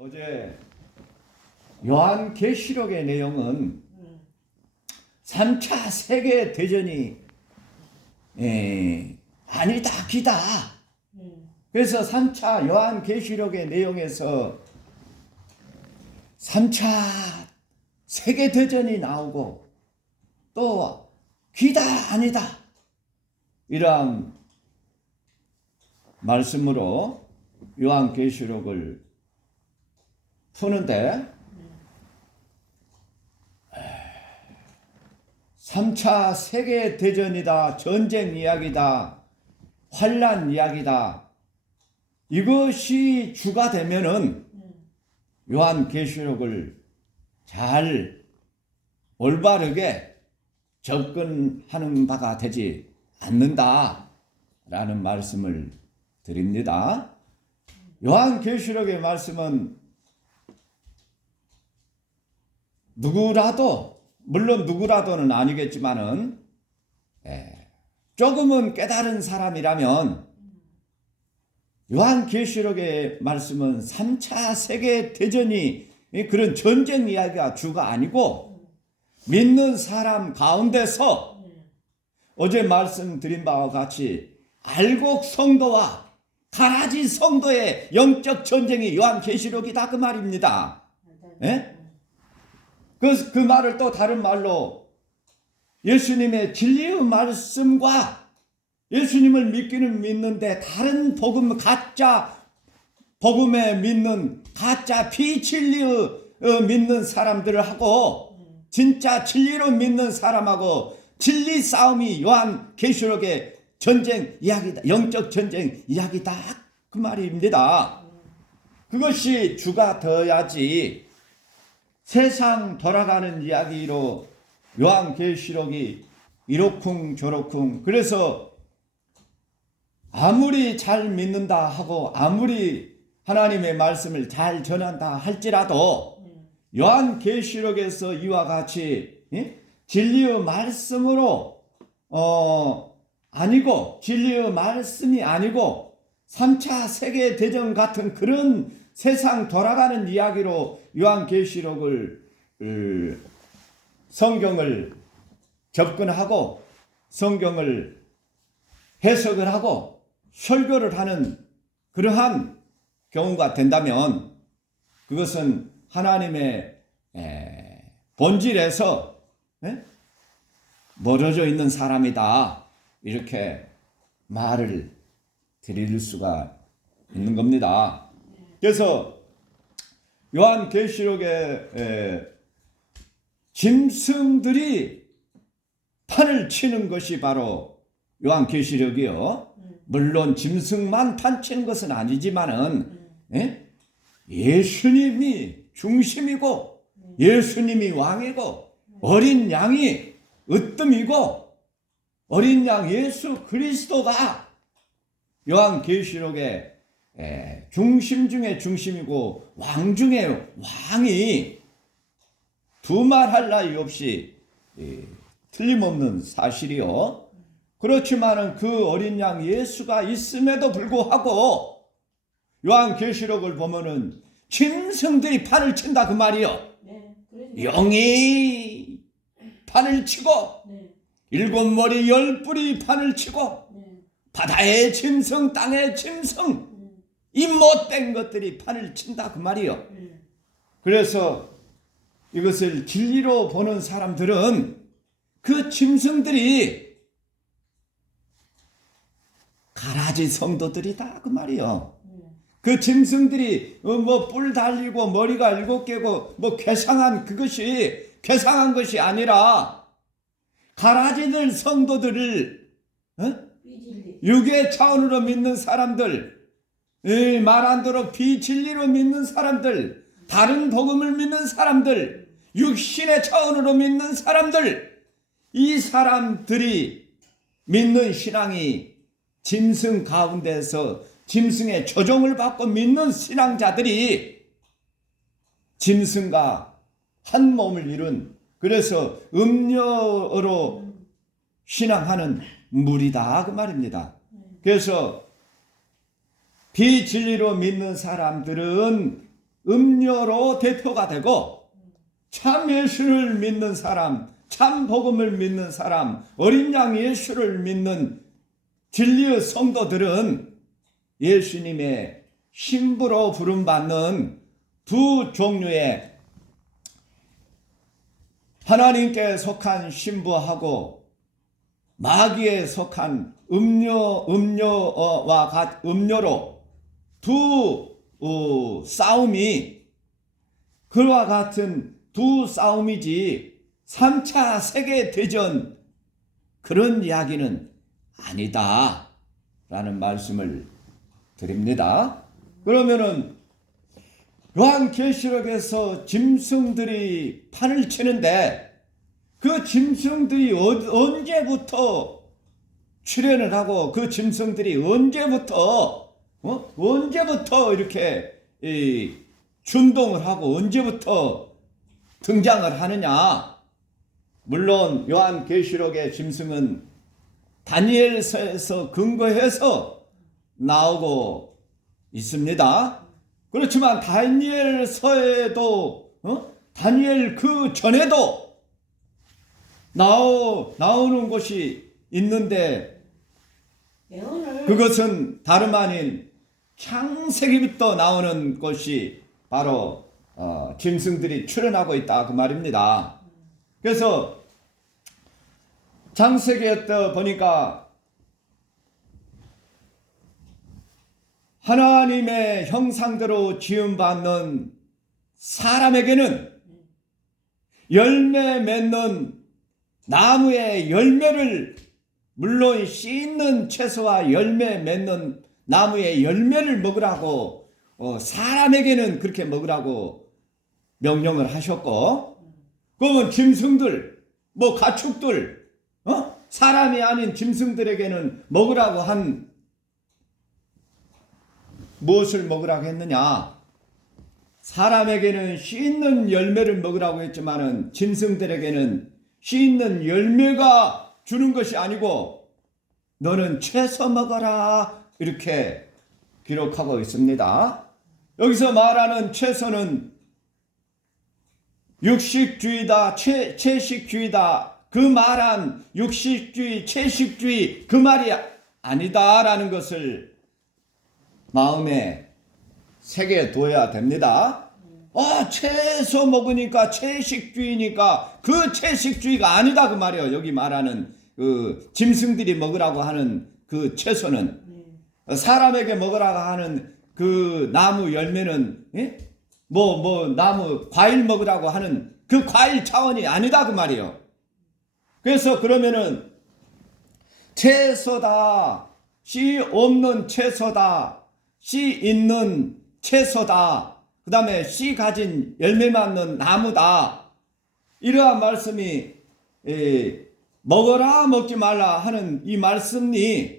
어제 요한계시록의 내용은 3차 세계대전이 아니다 기다. 그래서 3차 요한계시록의 내용에서 3차 세계대전이 나오고 또 기다 아니다 이러한 말씀으로 요한계시록을 푸는데 3차 세계대전이다, 전쟁 이야기다, 환난 이야기다, 이것이 주가 되면은 요한계시록을 잘 올바르게 접근하는 바가 되지 않는다라는 말씀을 드립니다. 요한계시록의 말씀은 누구라도, 물론 누구라도는 아니겠지만은 조금은 깨달은 사람이라면 요한계시록의 말씀은 3차 세계대전이 그런 전쟁 이야기가 주가 아니고 믿는 사람 가운데서 어제 말씀드린 바와 같이 알곡 성도와 가라지 성도의 영적 전쟁이 요한계시록이다 그 말입니다. 그 말을 또 다른 말로 예수님의 진리의 말씀과 예수님을 믿기는 믿는데 다른 복음, 가짜 복음에 믿는 가짜 비진리의 믿는 사람들하고 진짜 진리로 믿는 사람하고 진리 싸움이 요한계시록의 전쟁 이야기다, 영적 전쟁 이야기다 그 말입니다. 그것이 주가 되어야지 세상 돌아가는 이야기로 요한계시록이 이러쿵 저러쿵, 그래서 아무리 잘 믿는다 하고 아무리 하나님의 말씀을 잘 전한다 할지라도 요한계시록에서 이와 같이 진리의 말씀으로 아니고 진리의 말씀이 아니고 3차 세계대전 같은 그런 세상 돌아가는 이야기로 요한계시록을 성경을 접근하고 성경을 해석을 하고 설교를 하는 그러한 경우가 된다면 그것은 하나님의 본질에서 멀어져 있는 사람이다 이렇게 말을 드릴 수가 있는 겁니다. 그래서 요한계시록에 짐승들이 판을 치는 것이 바로 요한계시록이요. 물론 짐승만 판치는 것은 아니지만은 예수님이 중심이고 예수님이 왕이고 어린 양이 으뜸이고 어린 양 예수 그리스도가 요한계시록의 중심 중에 중심이고 왕 중에 왕이 두말할 나위 없이 틀림없는 사실이요. 그렇지만은 그 어린 양 예수가 있음에도 불구하고 요한계시록을 보면은 짐승들이 판을 친다 그 말이요. 영이 판을 치고 일곱 머리 열 뿔이 판을 치고 바다의 짐승 땅의 짐승 이 못된 것들이 판을 친다 그 말이요. 그래서 이것을 진리로 보는 사람들은 그 짐승들이 가라지 성도들이다 그 말이요. 그 짐승들이 뭐 뿔 달리고 머리가 7개고 뭐 괴상한 것이 아니라 가라지들 성도들을 육의 차원으로 믿는 사람들, 말 안 들어 비진리로 믿는 사람들, 다른 복음을 믿는 사람들, 육신의 차원으로 믿는 사람들, 이 사람들이 믿는 신앙이 짐승 가운데서 짐승의 조종을 받고 믿는 신앙자들이 짐승과 한 몸을 이룬, 그래서 음녀로 신앙하는 무리다 그 말입니다. 그래서 비진리로 믿는 사람들은 음료로 대표가 되고 참 예수를 믿는 사람, 참 복음을 믿는 사람, 어린 양 예수를 믿는 진리의 성도들은 예수님의 신부로 부름받는 두 종류의 하나님께 속한 신부하고 마귀에 속한 음료로 두 싸움이 그와 같은 두 싸움이지 3차 세계대전 그런 이야기는 아니다 라는 말씀을 드립니다. 그러면은 요한계시록에서 짐승들이 판을 치는데 그 짐승들이 언제부터 출현을 하고 그 짐승들이 언제부터 이렇게 준동을 하고 언제부터 등장을 하느냐. 물론 요한계시록의 짐승은 다니엘서에서 근거해서 나오고 있습니다. 그렇지만 다니엘서에도 다니엘 그 전에도 나오는 것이 있는데 그것은 다름 아닌 창세기부터 나오는 것이 바로 짐승들이 출현하고 있다 그 말입니다. 그래서 창세기에 또 보니까 하나님의 형상대로 지음받는 사람에게는 열매 맺는 나무의 열매를, 물론 씨 있는 채소와 열매 맺는 나무의 열매를 먹으라고 사람에게는 그렇게 먹으라고 명령을 하셨고, 그러면 짐승들, 가축들, 사람이 아닌 짐승들에게는 먹으라고 한 무엇을 먹으라고 했느냐? 사람에게는 씨 있는 열매를 먹으라고 했지만은 짐승들에게는 씨 있는 열매가 주는 것이 아니고 너는 채소 먹어라 이렇게 기록하고 있습니다. 여기서 말하는 채소는 육식주의다, 채식주의다. 그 말한 육식주의, 채식주의 그 말이 아니다라는 것을 마음에 새겨둬야 됩니다. 채소 먹으니까 채식주의니까 그 채식주의가 아니다 그 말이에요. 여기 말하는 그 짐승들이 먹으라고 하는 그 채소는 사람에게 먹으라고 하는 그 나무 열매는 나무 과일 먹으라고 하는 그 과일 차원이 아니다 그 말이에요. 그래서 그러면은 채소다, 씨 없는 채소다, 씨 있는 채소다, 그 다음에 씨 가진 열매 맺는 나무다, 이러한 말씀이 먹어라 먹지 말라 하는 이 말씀이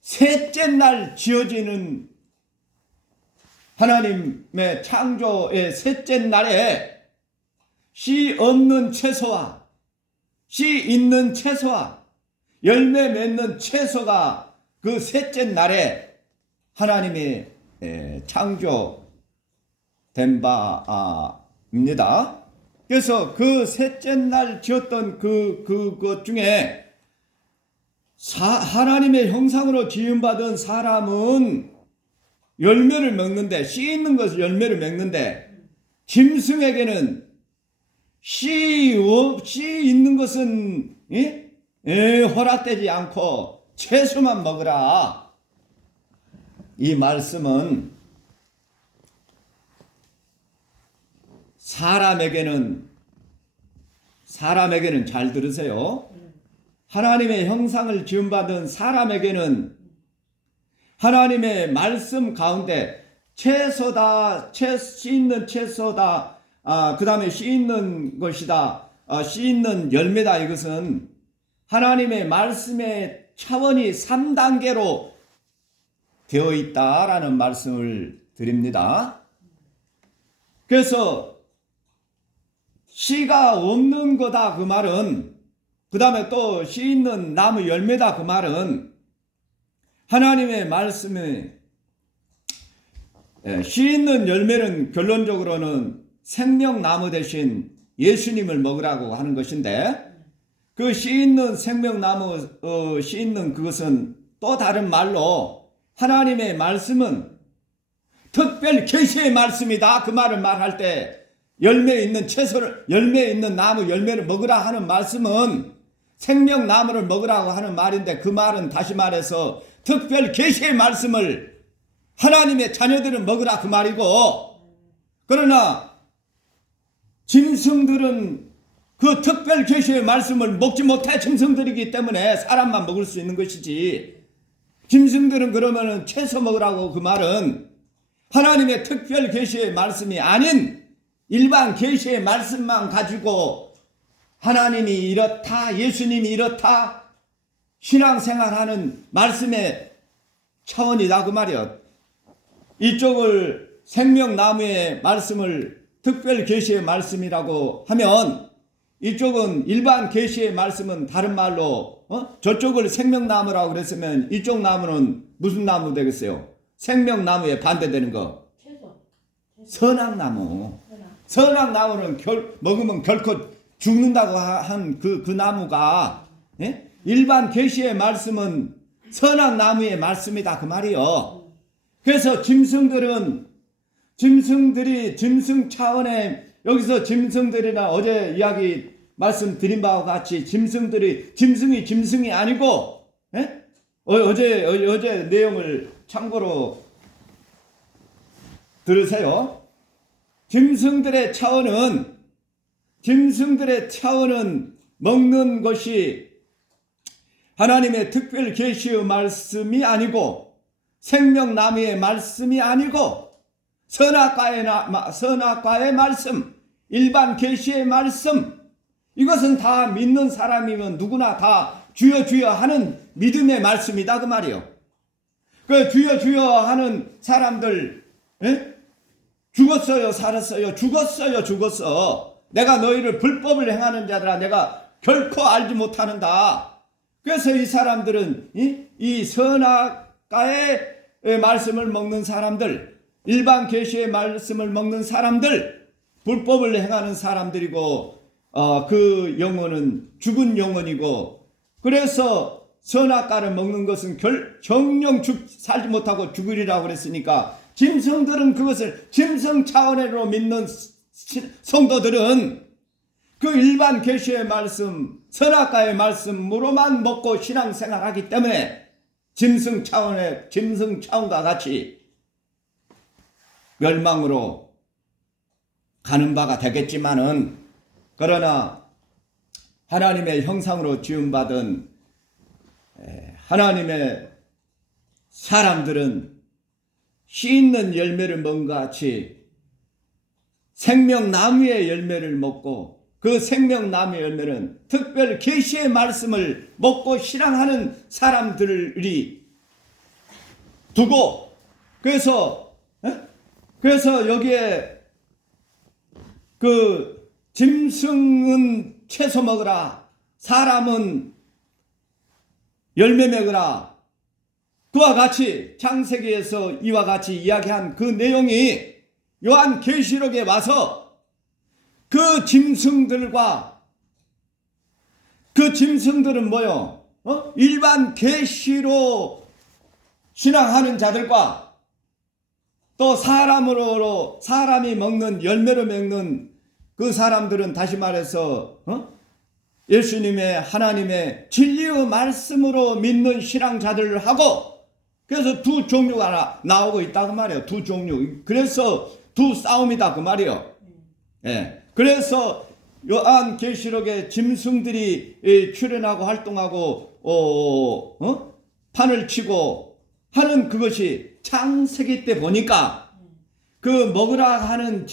셋째 날 지어지는 하나님의 창조의 셋째 날에 씨 없는 채소와 씨 있는 채소와 열매 맺는 채소가 그 셋째 날에 하나님이 창조된 바입니다. 그래서 그 셋째 날 지었던 그것 중에 하나님의 형상으로 지음받은 사람은 열매를 먹는데, 씨 있는 것을 열매를 먹는데, 짐승에게는 씨 있는 것은 허락되지 않고 채소만 먹으라. 이 말씀은 사람에게는 잘 들으세요. 하나님의 형상을 지음받은 사람에게는 하나님의 말씀 가운데 채소다, 씨 있는 채소다, 그 다음에 씨 있는 것이다, 씨 있는 열매다, 이것은 하나님의 말씀의 차원이 3단계로 되어 있다라는 말씀을 드립니다. 그래서 씨가 없는 거다 그 말은, 그 다음에 또 씨 있는 나무 열매다 그 말은 하나님의 말씀에 씨 있는 열매는 결론적으로는 생명나무 대신 예수님을 먹으라고 하는 것인데, 그 씨 있는 생명나무, 씨 있는 그것은 또 다른 말로 하나님의 말씀은 특별 계시의 말씀이다. 그 말을 말할 때 열매 있는 채소를, 열매 있는 나무 열매를 먹으라 하는 말씀은 생명나무를 먹으라고 하는 말인데, 그 말은 다시 말해서 특별 계시의 말씀을 하나님의 자녀들은 먹으라 그 말이고, 그러나 짐승들은 그 특별 계시의 말씀을 먹지 못해. 짐승들이기 때문에 사람만 먹을 수 있는 것이지, 짐승들은 그러면은 채소 먹으라고 그 말은 하나님의 특별 계시의 말씀이 아닌 일반 계시의 말씀만 가지고 하나님이 이렇다, 예수님이 이렇다, 신앙생활하는 말씀의 차원이다 그 말이야. 이쪽을 생명나무의 말씀을 특별 계시의 말씀이라고 하면, 이쪽은 일반 계시의 말씀은 다른 말로 저쪽을 생명나무라고 그랬으면 이쪽 나무는 무슨 나무 되겠어요? 생명나무에 반대되는 거. 선악나무. 선악나무는 먹으면 결코 죽는다고 한 그 나무가, 일반 계시의 말씀은 선악나무의 말씀이다 그 말이요. 그래서 짐승들이 짐승 차원의, 여기서 짐승들이나 어제 이야기 말씀드린 바와 같이 짐승이 아니고, 어제 내용을 참고로 들으세요. 짐승들의 차원은 먹는 것이 하나님의 특별 계시의 말씀이 아니고, 생명나무의 말씀이 아니고, 선악과의 말씀, 일반 계시의 말씀, 이것은 다 믿는 사람이면 누구나 다 주여 주여 하는 믿음의 말씀이다 그 말이요. 그 주여 주여 하는 사람들, 죽었어요, 살았어요, 죽었어. 내가 너희를 불법을 행하는 자들아 내가 결코 알지 못하는다. 그래서 이 사람들은 이 선악과의 말씀을 먹는 사람들, 일반 계시의 말씀을 먹는 사람들, 불법을 행하는 사람들이고, 그 영혼은 죽은 영혼이고, 그래서 선악과를 먹는 것은 정령 살지 못하고 죽으리라고 그랬으니까, 짐승들은 그것을, 짐승 차원으로 믿는 성도들은 그 일반 계시의 말씀, 선악과의 말씀으로만 먹고 신앙생활하기 때문에 짐승 차원과 같이 멸망으로 가는 바가 되겠지만은, 그러나 하나님의 형상으로 지음받은 하나님의 사람들은 씨 있는 열매를 먹은 것 같이 생명나무의 열매를 먹고, 그 생명나무의 열매는 특별 계시의 말씀을 먹고 신앙하는 사람들이 두고, 그래서 여기에 그 짐승은 채소 먹으라, 사람은 열매 먹으라, 그와 같이 창세기에서 이와 같이 이야기한 그 내용이 요한 계시록에 와서 그 짐승들은 뭐요? 일반 계시로 신앙하는 자들과 또 사람이 먹는 열매로 먹는 그 사람들은, 다시 말해서 예수님의 하나님의 진리의 말씀으로 믿는 신앙자들하고, 그래서 두 종류가 나오고 있다고 말이에요. 두 종류. 그래서 두 싸움이다 그 말이에요. 그래서 요한 계시록에 짐승들이 출현하고 활동하고 판을 치고 하는 그것이 창세기 때 보니까, 그 먹으라 하는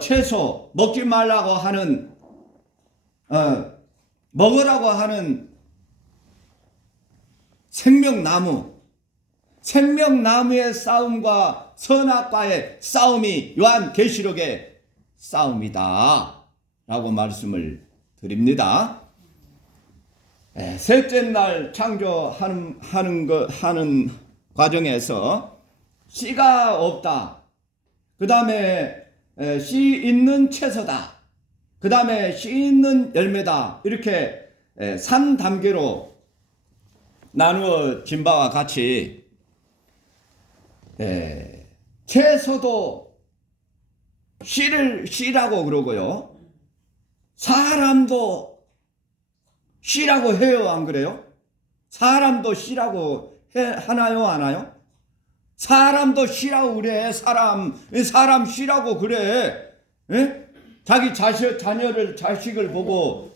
채소, 먹지 말라고 하는 먹으라고 하는 생명나무의 싸움과 선악과의 싸움이 요한 계시록의 싸움이다 라고 말씀을 드립니다. 셋째 날 창조하는 과정에서 씨가 없다. 그 다음에 씨 있는 채소다. 그 다음에 씨 있는 열매다. 이렇게 3단계로 나누어진 바와 같이 채소도 씨라고 그러고요. 사람도 씨라고 해요, 안 그래요? 사람도 씨라고 하나요, 안 하요? 사람도 씨라고 그래. 사람 씨라고 그래. 에? 자기 자식을 보고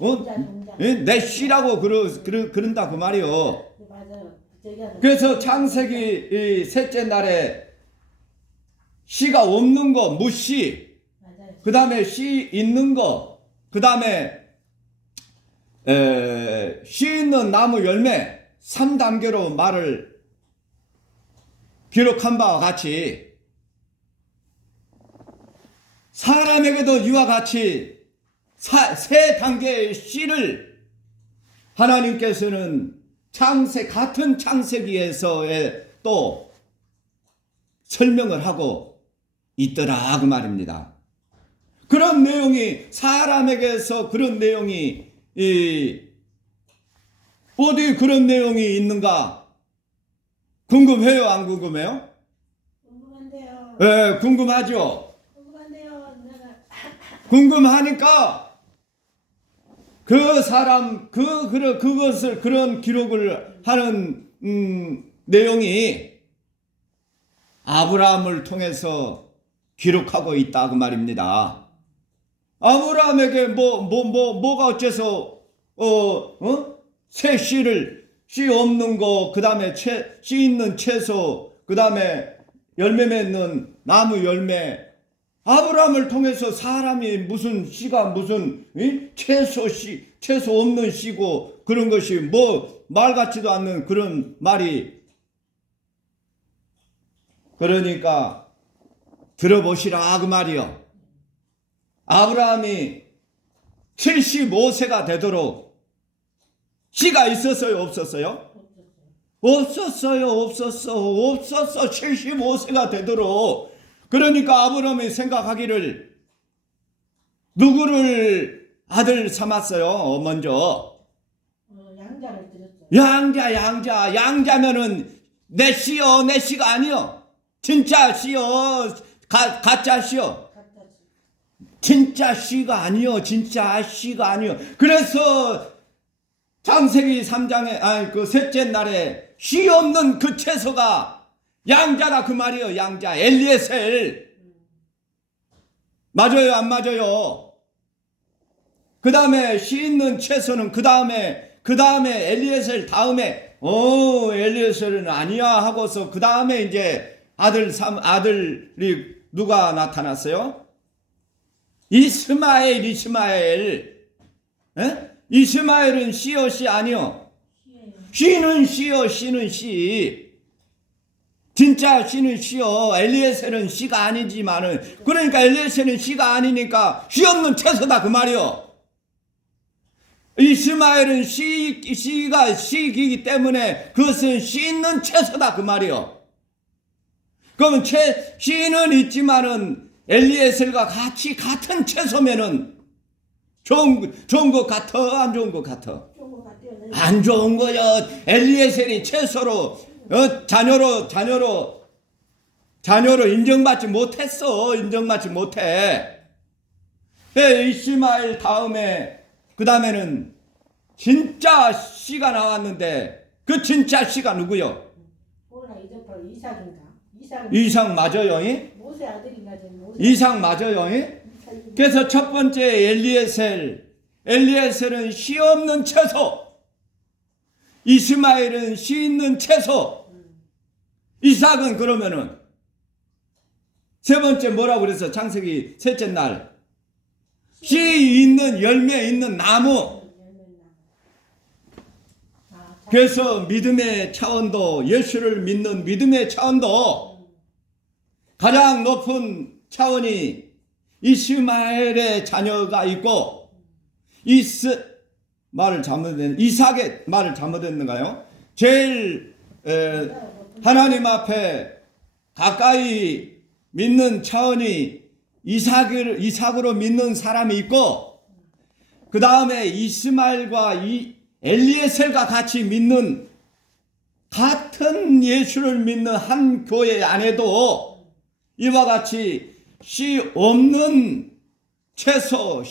내 씨라고 그런다 그 말이요. 그래서 창세기 셋째 날에 씨가 없는 거 무씨, 그 다음에 씨 있는 거, 그 다음에 씨 있는 나무 열매 3단계로 말을 기록한 바와 같이 사람에게도 이와 같이 세 단계의 씨를 하나님께서는 같은 창세기에서의 또 설명을 하고 있더라 그 말입니다. 그런 내용이 사람에게서 그런 내용이 어디 그런 내용이 있는가 궁금해요, 안 궁금해요? 궁금한데요. 네, 궁금하죠. 궁금한데요. 내가 궁금하니까 그 사람 그것을 그런 기록을 하는 내용이 아브라함을 통해서 기록하고 있다 그 말입니다. 아브라함에게 뭐가 어째서 새 씨 없는 거, 그 다음에 씨 있는 채소, 그 다음에 열매 맺는 나무 열매, 아브라함을 통해서 사람이 무슨 씨가 무슨 채소 없는 씨고 그런 것이 말 같지도 않는 그런 말이. 그러니까 들어보시라 그 말이요. 아브라함이 75세가 되도록 씨가 있었어요, 없었어요? 없었어. 75세가 되도록. 그러니까 아브라함이 생각하기를 누구를 아들 삼았어요, 먼저? 양자를 드렸죠. 양자면은 내 씨가 아니요. 진짜 씨요. 가짜 씨요. 진짜 씨가 아니요. 그래서 창세기 3장에 그 셋째 날에 씨 없는 그 채소가 양자다 그 말이에요. 양자 엘리에셀. 맞아요, 안 맞아요? 그 다음에 씨 있는 채소는 그 다음에 엘리에셀 다음에 엘리에셀은 아니야 하고서 그 다음에 이제 아들이 누가 나타났어요? 이스마엘. 에? 이스마엘은 씨요, 씨 아니요? 씨는 씨. 진짜 씨는 씨요. 엘리에셀은 씨가 아니지만은, 그러니까 엘리에셀은 씨가 아니니까 씨 없는 채소다 그 말이요. 이스마엘은 씨가 씨이기 때문에 그것은 씨 있는 채소다 그 말이요. 그러면 씨는 있지만은 엘리에셀과 같이 같은 채소면은 좋은 것 같아, 안 좋은 것 같아? 안 좋은 거요. 엘리에셀이 채소로 자녀로 인정받지 못했어. 인정받지 못해. 이스마엘 다음에 그 다음에는 진짜 씨가 나왔는데 그 진짜 씨가 누구요? 몰라, 이적팔 이삭인가? 이삭 맞아요? 모세 아들인가? 이삭 맞아요? 그래서 첫 번째 엘리에셀은 씨 없는 채소, 이스마엘은 씨 있는 채소, 이삭은 그러면은 세 번째 뭐라고 그래서 창세기 셋째 날 씨 있는 열매 있는 나무. 그래서 믿음의 차원도, 예수를 믿는 믿음의 차원도 가장 높은 차원이 이스마엘의 자녀가 있고, 이삭의 말을 잘못했는가요? 제일 하나님 앞에 가까이 믿는 차원이 이삭으로 믿는 사람이 있고, 그 다음에 이스마엘과 엘리에셀과 같이 믿는, 같은 예수를 믿는 한 교회 안에도 이와 같이 씨 없는 채소,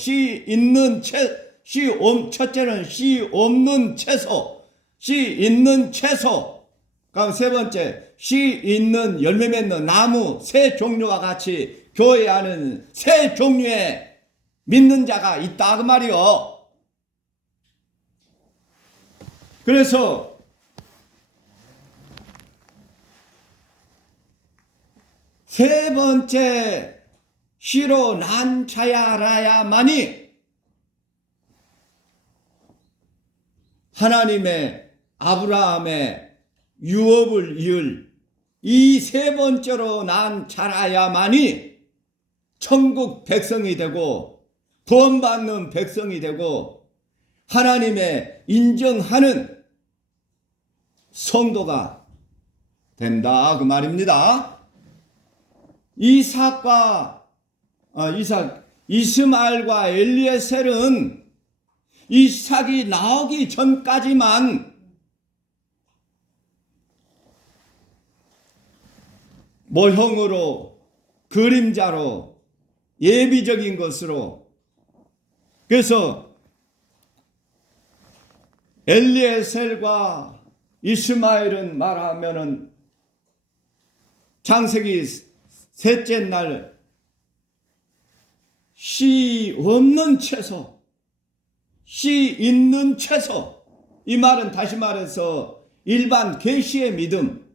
첫째는 씨 없는 채소, 씨 있는 채소, 그럼 세 번째, 씨 있는 열매 맺는 나무, 세 종류와 같이 교회 안에는 세 종류의 믿는 자가 있다 그 말이요. 그래서 세 번째 씨로 난 자야라야만이 하나님의 아브라함의 유업을 이을 이 세 번째로 난 자라야만이 천국 백성이 되고 구원받는 백성이 되고 하나님의 인정하는 성도가 된다 그 말입니다. 이스마엘과 엘리에셀은 이삭이 나오기 전까지만 모형으로, 그림자로, 예비적인 것으로, 그래서 엘리에셀과 이스마엘은 말하면은 창세기 셋째 날 씨 없는 채소, 씨 있는 채소, 이 말은 다시 말해서 일반 계시의 믿음,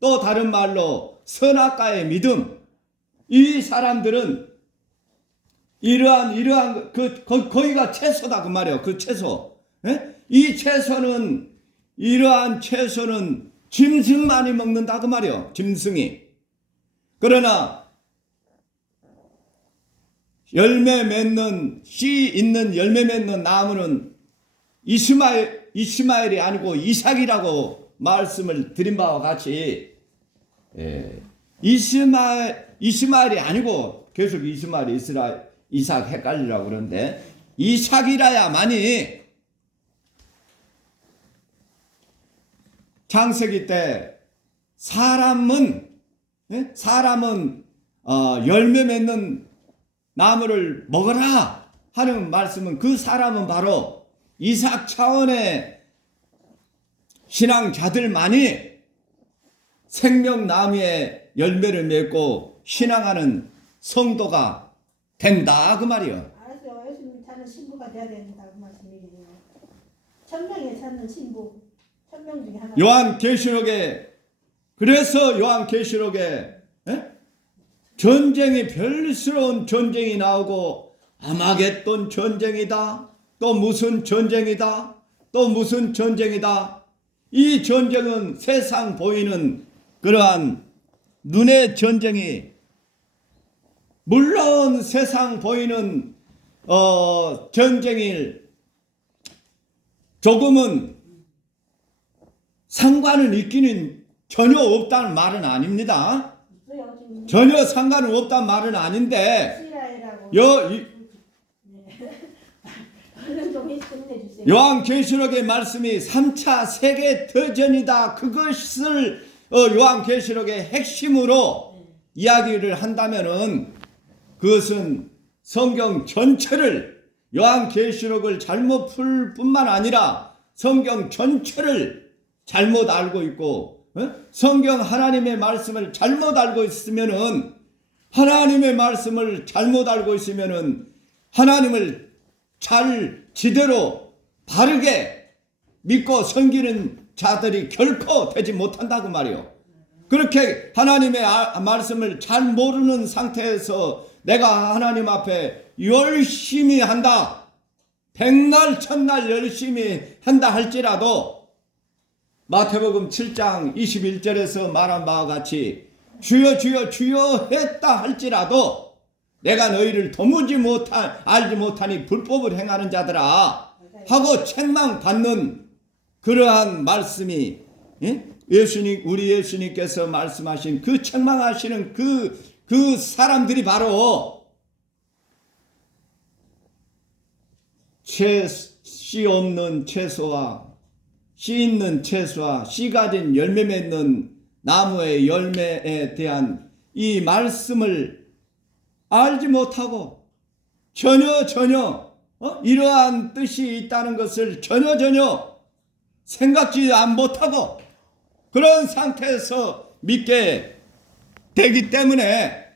또 다른 말로 선악과의 믿음, 이 사람들은 이러한 거기가 채소다 그 말이에요. 그 채소. 에? 이 채소는, 이러한 채소는 짐승만이 먹는다 그 말이에요. 짐승이. 그러나 열매 맺는, 씨 있는 열매 맺는 나무는 이스마엘이 아니고 이삭이라고 말씀을 드린 바와 같이, 이스마엘이 아니고 계속 이스마엘, 이삭 헷갈리라고 그러는데 이삭이라야만이 창세기 때 사람은 열매 맺는 나무를 먹어라 하는 말씀은, 그 사람은 바로 이삭 차원의 신앙자들만이 생명나무의 열매를 맺고 신앙하는 성도가 된다 그 말이요. 알았어요. 예수님 찾는 신부가 돼야 된다 그 말씀이에요. 천명에 찾는 신부, 천명 중에 하나. 그래서 요한계시록에 전쟁이, 별스러운 전쟁이 나오고, 아마겟돈 전쟁이다, 또 무슨 전쟁이다, 또 무슨 전쟁이다. 이 전쟁은 세상 보이는 그러한 눈의 전쟁이, 물론 세상 보이는 전쟁일 조금은 상관은 있기는 전혀 없다는 말은 아닙니다. 전혀 상관은 없다는 말은 아닌데, 요한계시록의 말씀이 3차 세계대전이다, 그것을 요한계시록의 핵심으로 이야기를 한다면은, 그것은 성경 전체를, 요한계시록을 잘못 풀 뿐만 아니라 성경 전체를 잘못 알고 있고, 성경 하나님의 말씀을 잘못 알고 있으면은, 하나님을 잘 제대로 바르게 믿고 섬기는 자들이 결코 되지 못한다고 말이요. 그렇게 하나님의 말씀을 잘 모르는 상태에서 내가 하나님 앞에 열심히 한다, 백날 천날 열심히 한다 할지라도 마태복음 7장 21절에서 말한 바와 같이 주여 주여 주여 했다 할지라도 내가 너희를 도무지 알지 못하니 불법을 행하는 자들아 하고 책망받는 그러한 말씀이 우리 예수님께서 말씀하신 그 책망하시는 그 사람들이 바로 씨 없는 채소와 씨 있는 채소와 씨 가진 열매 맺는 나무의 열매에 대한 이 말씀을 알지 못하고 전혀 이러한 뜻이 있다는 것을 전혀 생각지 못하고 그런 상태에서 믿게 되기 때문에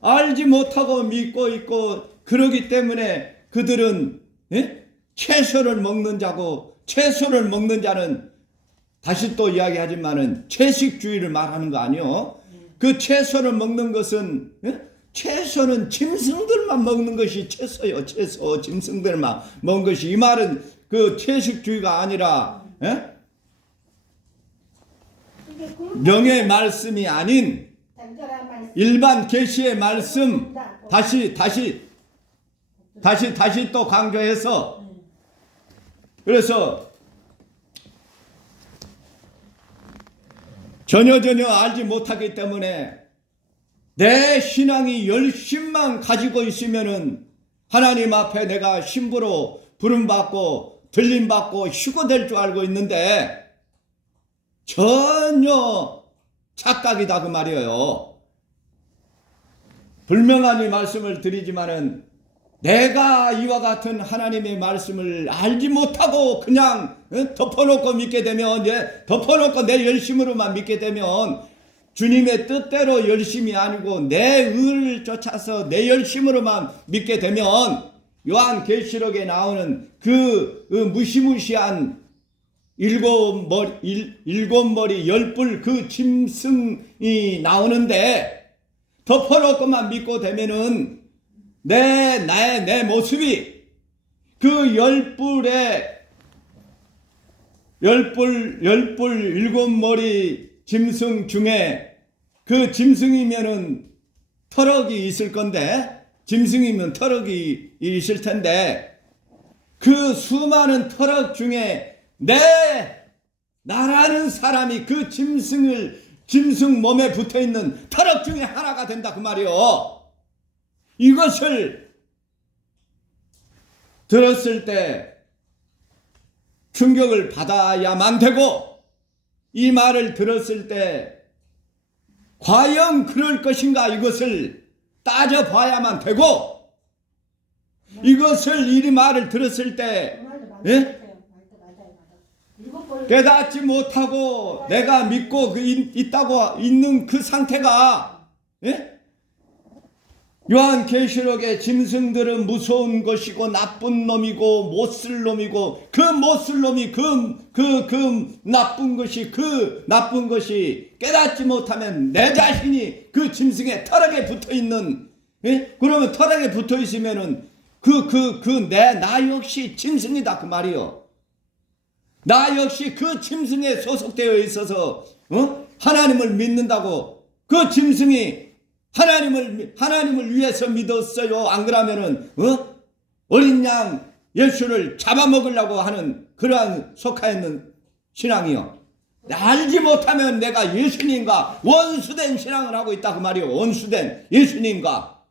알지 못하고 믿고 있고 그러기 때문에 그들은 채소를 먹는 자고 채소를 먹는 자는 다시 또 이야기하지만은 채식주의를 말하는 거 아니요. 그 채소를 먹는 것은 채소는 짐승들만 먹는 것이 채소요. 채소 짐승들만 먹는 것이 이 말은 그 채식주의가 아니라 명의 말씀이 아닌 일반 계시의 말씀 다시 또 강조해서 그래서 전혀 알지 못하기 때문에 내 신앙이 열심만 가지고 있으면은 하나님 앞에 내가 신부로 부름받고 들림받고 휴거될 줄 알고 있는데 전혀 착각이다 그 말이에요. 분명하게 말씀을 드리지만은 내가 이와 같은 하나님의 말씀을 알지 못하고 그냥 덮어놓고 믿게 되면 덮어놓고 내 열심으로만 믿게 되면 주님의 뜻대로 열심이 아니고 내 의를 쫓아서 내 열심으로만 믿게 되면 요한계시록에 나오는 그 무시무시한 일곱 머리 열뿔 그 짐승이 나오는데 덮어놓고만 믿고 되면은 내 모습이 그 열뿔 일곱 머리 짐승 중에 그 짐승이면은 터럭이 있을 건데 짐승이면 터럭이 있을 텐데 그 수많은 터럭 중에 나라는 사람이 그 짐승 몸에 붙어 있는 터럭 중에 하나가 된다 그 말이요. 이것을 들었을 때 충격을 받아야만 되고 이 말을 들었을 때 과연 그럴 것인가 이것을 따져봐야만 되고 이것을 이 말을 들었을 때 깨닫지 못하고 내가 믿고 있다고 있는 그 상태가 요한계시록의 짐승들은 무서운 것이고 나쁜 놈이고 못쓸 놈이고 그 못쓸 놈이 그 나쁜 것이 깨닫지 못하면 내 자신이 그 짐승의 털에게 붙어 있는 그러면 털에게 붙어 있으면은 나 역시 짐승이다 그 말이요. 나 역시 그 짐승에 소속되어 있어서 하나님을 믿는다고 그 짐승이 하나님을 위해서 믿었어요. 안 그러면은 어린 양 예수를 잡아먹으려고 하는 그러한 속하였는 신앙이요. 알지 못하면 내가 예수님과 원수된 신앙을 하고 있다 그 말이요. 원수된 예수님과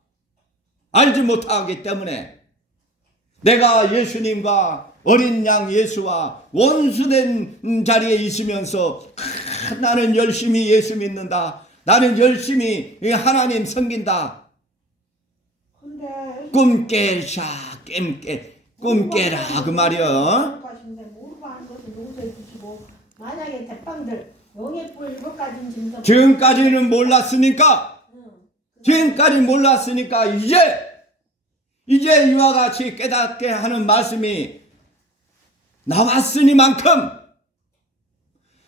알지 못하기 때문에 내가 예수님과 어린 양 예수와 원수된 자리에 있으면서 나는 열심히 예수 믿는다. 나는 열심히 하나님 섬긴다. 꿈 깨라 그 말이야. 만약에 대빵들 영예뿔 이것 가진 짐승 지금까지는 몰랐으니까 이제 이와 같이 깨닫게 하는 말씀이 나왔으니만큼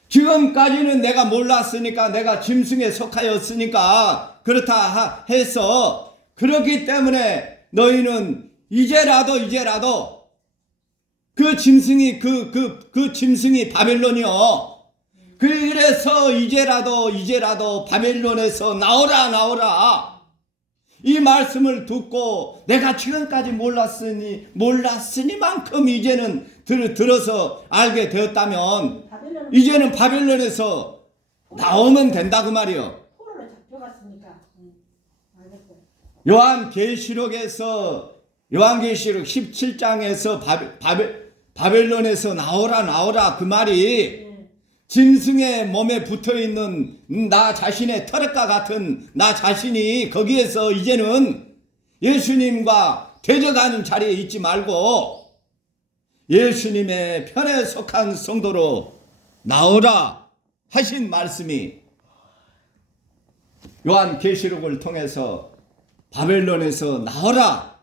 지금까지는 내가 몰랐으니까 내가 짐승에 속하였으니까 그렇다 해서 그렇기 때문에 너희는 이제라도 그 짐승이 그 짐승이 바벨론이요. 그래서 이제라도 바벨론에서 나오라. 이 말씀을 듣고 내가 지금까지 몰랐으니만큼 이제는 들어서 알게 되었다면 바벨론은 이제는 바벨론에서 나오면 된다 그 말이요. 포로로 잡혀갔으니까. 알겠어요. 요한계시록 17장에서 바벨론에서 나오라 그 말이 예. 짐승의 몸에 붙어있는 나 자신의 털과 같은 나 자신이 거기에서 이제는 예수님과 대적하는 자리에 있지 말고 예수님의 편에 속한 성도로 나오라 하신 말씀이 요한계시록을 통해서 바벨론에서 나오라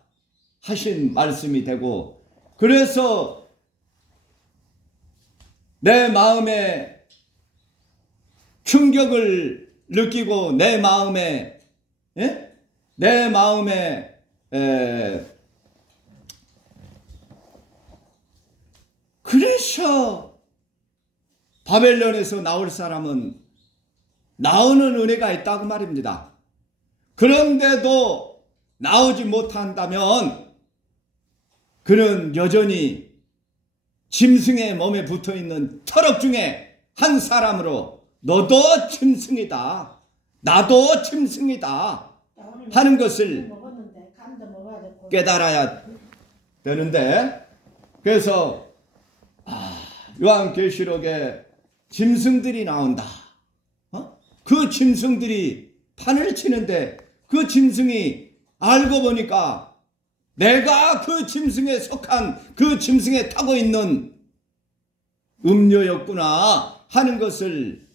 하신 말씀이 되고, 그래서 내 마음에 충격을 느끼고 내 마음에 그래서 바벨론에서 나올 사람은 나오는 은혜가 있다고 말입니다. 그런데도 나오지 못한다면 그는 여전히 짐승의 몸에 붙어있는 털럭 중에 한 사람으로 너도 짐승이다, 나도 짐승이다 하는 것을 먹었는데 감도 먹어야 되고. 깨달아야 되는데, 그래서 요한계시록에 짐승들이 나온다. 그 짐승들이 판을 치는데 그 짐승이 알고 보니까 내가 그 짐승에 속한 그 짐승에 타고 있는 음료였구나 하는 것을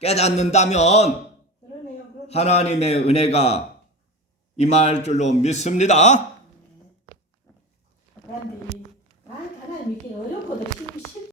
깨닫는다면 그러네요. 하나님의 은혜가 임할 줄로 믿습니다. 그런데